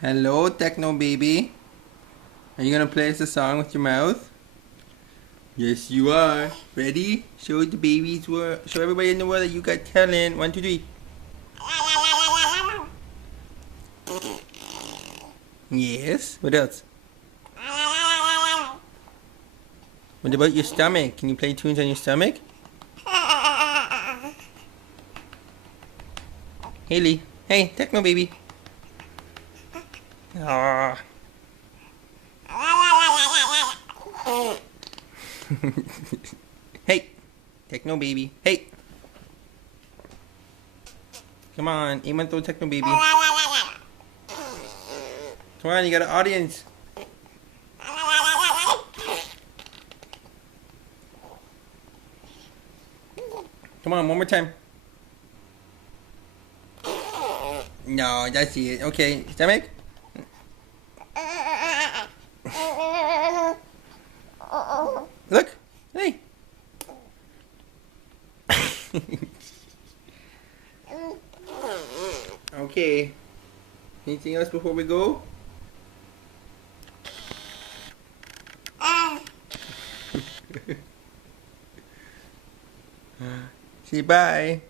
Hello, Techno Baby. Are you gonna play us a song with your mouth? Yes, you are. Ready? Show the babies world. Show everybody in the world that you got talent. 1, 2, 3. Yes. What else? What about your stomach? Can you play tunes on your stomach? Hailey. Hey, Techno Baby. Aww. Hey, Techno Baby. Hey. Come on, aim at the Techno Baby. Come on, you got an audience. Come on, one more time. No, that's it. Okay, stomach. Look. Hey. Okay. Anything else before we go? Say bye.